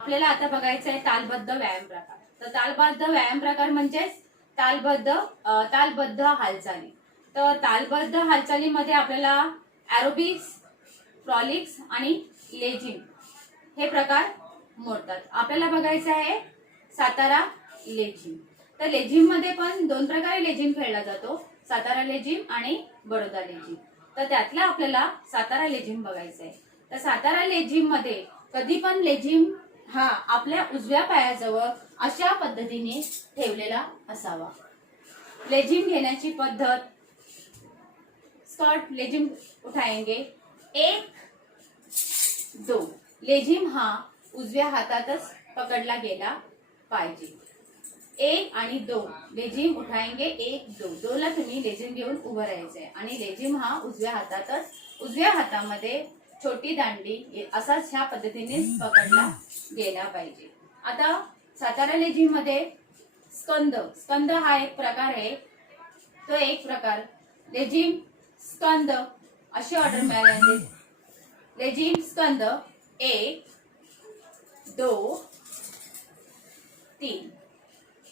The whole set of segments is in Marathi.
आपल्याला आता बघायचं आहे तालबद्ध व्यायाम प्रकार. तर तालबद्ध व्यायाम प्रकार म्हणजेच तालबद्ध हालचाली. तर तालबद्ध हालचालीमध्ये आपल्याला ॲरोबिक्स, फ्रॉलिक्स आणि लेझिम हे प्रकार मोडतात. आपल्याला बघायचं आहे सातारा लेझिम. तर लेझिम मध्ये पण दोन प्रकारे लेझिम खेळला जातो, सातारा लेझिम आणि बडोदा लेझिम. तर त्यातला आपल्याला सातारा लेझिम बघायचं आहे. तर सातारा लेझिम मध्ये कधी पण लेझिम हा आपल्या उजव्या पायाजवळ अशा पद्धतीने ठेवलेला असावा. लेझिम घेण्याची पद्धत, स्कॉट लेझिम उठाएंगे, 1 2. लेझिम हा उजव्या हातातच पकडला गेला पाहिजे. 1 आणि 2 लेझिम उठाएंगे, 1 2. 2 ला तुम्ही लेझिम घेऊन उभं राहायचंय आणि लेझिम हा उजव्या हातातच, उजव्या हातामध्ये छोटी दांडी असाच ह्या पद्धतीने पकडला गेला पाहिजे. आता सातारा लेझिम मध्ये स्कंद हा एक प्रकार आहे. तो एक प्रकार लेझिम स्कंद अशी ऑर्डर मिळाली. लेझिम स्कंद 1 2 3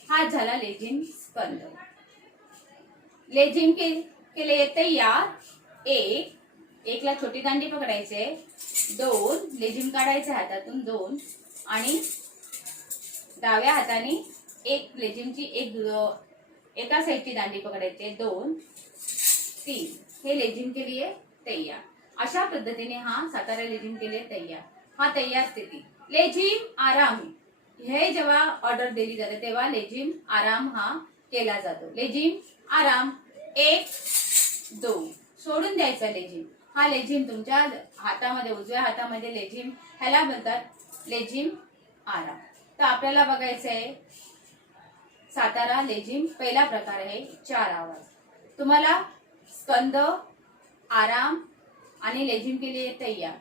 हा झाला लेझिम स्कंद. लेझिम के लिए तैयार. 1 ला छोटी दांडी पकडायचे, 2 लेझिम काढायचे हातातून 2 आणि डाव्या हाताने एक लेझिमची एका साईडची दांडी पकडायचे, 2 3. हे लेझिम के लिए तैयार. अशा पद्धतीने हा सातारा लेझिम के लिए तैयार. हा तैयार स्थिती. लेझिम आराम हे जेव्हा ऑर्डर दिली जाते तेव्हा लेझिम आराम हा केला जातो. लेझिम आराम 1 2 सोडून द्यायचा लेझिम. हा लेझिम तुमच्या हातामध्ये, उजव्या हातामध्ये लेझिम, ह्याला म्हणतात लेझिम आराम. तर आपल्याला बघायचं आहे सातारा लेझिम. पहिला प्रकार आहे 4 आवाज. तुम्हाला स्कंद, आराम आणि लेझिम के लिए तैयार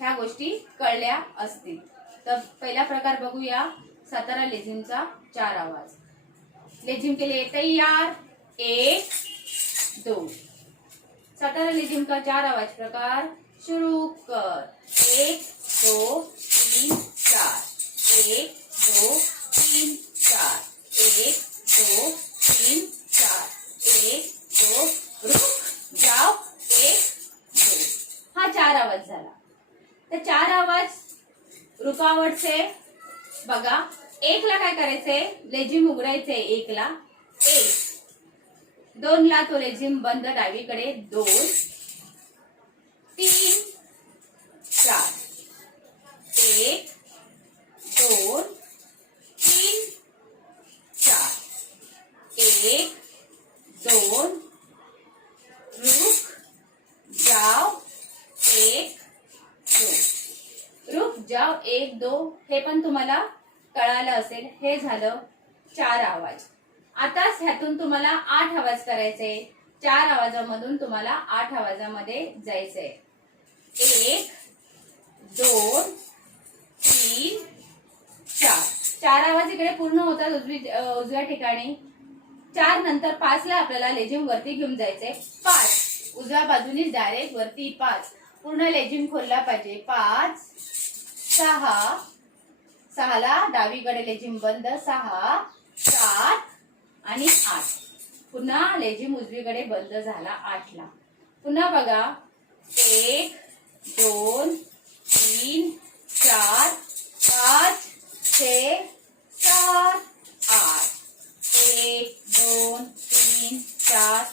ह्या गोष्टी कळल्या असतील. तर पहिला प्रकार बघूया सातारा लेझिमचा 4 आवाज. लेझिम के लिए तैयार 1 2. सातारा लेझिम का 4 आवाज प्रकार शुरू कर. 1 2 3 4. 1 2 3 4. 1 2 3 4. 1 2 रुक जाओ 1 2. हा 4 आवाज झाला. तर 4 आवाज रुकावट से बघा. 1 ला काय करायचंय, लेझिम उघडायचंय 1 ला. 1 2 ला तो लेझिम बंद डावीकडे, 2 3 4. 1 2 3 4. 1 2 रुक जाओ 1 2. रुक जाओ 1 2 हे पण तुम्हाला कळालं असेल. हे झालं 4 आवाज. आता ह्यातून तुम्हाला 8 आवाज करायचे. 4 आवाजामधून तुम्हाला 8 आवाजामध्ये जायचंय. 1 2 3 4. 4 आवाज इकडे पूर्ण होतात उजव्या ठिकाणी. 4 नंतर 5 ला आपल्याला लेझिम वरती घेऊन जायचंय. 5 उजव्या बाजूनी डायरेक्ट वरती 5 पूर्ण लेझिम खोलला पाहिजे. 5 6 6 ला डावीकडे लेझिम बंद. 6 7 आणि 8 पुन्हा लेझिम उजवीकडे बंद झाला 8 ला. पुन्हा बघा 1 2 3 4 5 6 7 8. 1 2 3 4